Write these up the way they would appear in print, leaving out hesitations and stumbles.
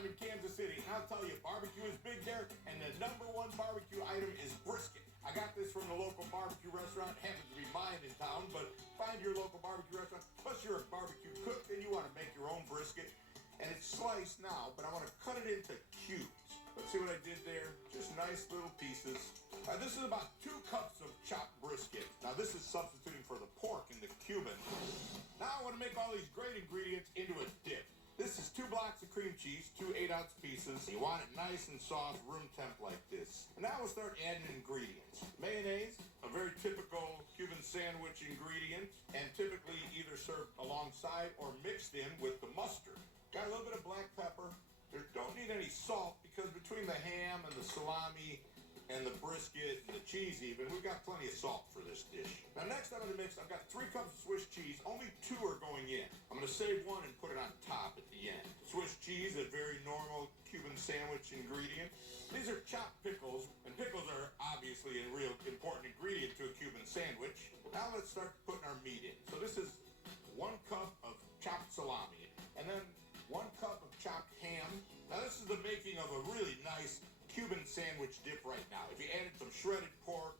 I'm in Kansas City, and I'll tell you, barbecue is big there, and the number one barbecue item is brisket. I got this from the local barbecue restaurant. It happens to be mine in town, but find your local barbecue restaurant. Plus, you're a barbecue cook, and you want to make your own brisket. And it's sliced now, but I want to cut it into cubes. Let's see what I did there. Just nice little pieces. This is about 2 cups of chopped brisket. Now, this is substituting for the pork in the Cuban. Now, I want to make all these great ingredients into a dip. This is 2 blocks of cream cheese, 2 8-ounce pieces. You want it nice and soft, room temp like this. And now we'll start adding ingredients. Mayonnaise, a very typical Cuban sandwich ingredient, and typically either served alongside or mixed in with the mustard. Got a little bit of black pepper. There don't need any salt because between the ham and the salami and the brisket and the cheese even, we've got plenty of salt for this dish. Now next I'm going to mix, I've got 3 cups of Swiss cheese. Only 2 are going in. I'm going to save 1 and put it on top at the end. Swiss cheese, a very normal Cuban sandwich ingredient. These are chopped pickles, and pickles are obviously a real important ingredient to a Cuban sandwich. Now let's start putting our meat in. So this is 1 cup of chopped salami, and then 1 cup of chopped ham. Now this is the making of a really nice Cuban sandwich dip right now. If you added some shredded pork,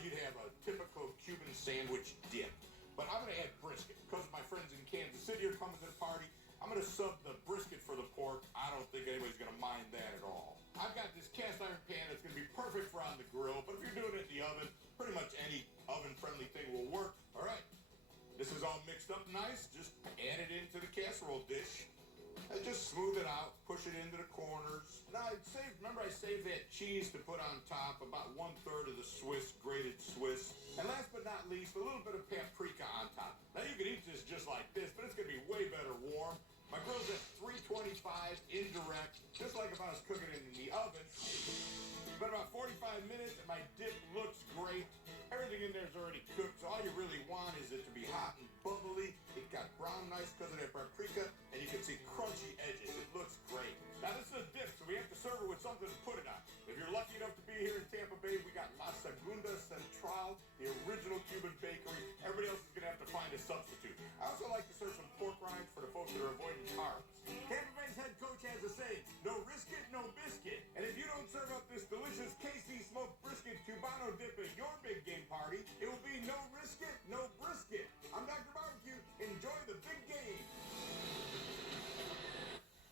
you'd have a typical Cuban sandwich dip. But I'm going to add brisket. Because my friends in Kansas City are coming to the party, I'm going to sub the brisket for the pork. I don't think anybody's going to mind that at all. I've got this cast iron pan that's going to be perfect for on the grill, but if you're doing it in the oven, pretty much any oven-friendly thing will work. All right. This is all mixed up nice. Just add it into the casserole dish. And just smooth it out, push it into the corners. Now, remember I saved that cheese to put on top, about 1/3 of the Swiss, grated Swiss. And last but not least, a little bit of paprika on top. Now, you can eat this just like this, but it's going to be way better warm. My grill's at 325 indirect, just like if I was cooking it in the oven. But about 45 minutes, and my dip looks great. Everything in there is already cooked, so all you really want is it to